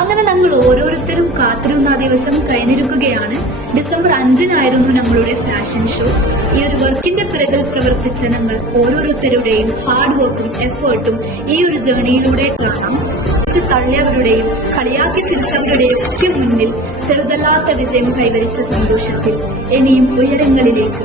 അങ്ങനെ ഞങ്ങൾ ഓരോരുത്തരും കാത്തിരുന്ന ആ ദിവസം കഴിഞ്ഞിരിക്കുകയാണ്. ഡിസംബർ 5-നായിരുന്നു ഞങ്ങളുടെ ഫാഷൻ ഷോ. ഈ ഒരു വർക്കിന്റെ പിറകിൽ പ്രവർത്തിച്ച ഞങ്ങൾ ഓരോരുത്തരുടെയും ഹാർഡ് വർക്കും എഫേർട്ടും ഈ ഒരു ജേണിയിലൂടെ കാണാം. തള്ളിയവരുടെയും കളിയാക്കി ചിരിച്ചവരുടെയും ഒക്കെ മുന്നിൽ ചെറുതല്ലാത്ത വിജയം കൈവരിച്ച സന്തോഷത്തിൽ ഇനിയും ഉയരങ്ങളിലേക്ക്.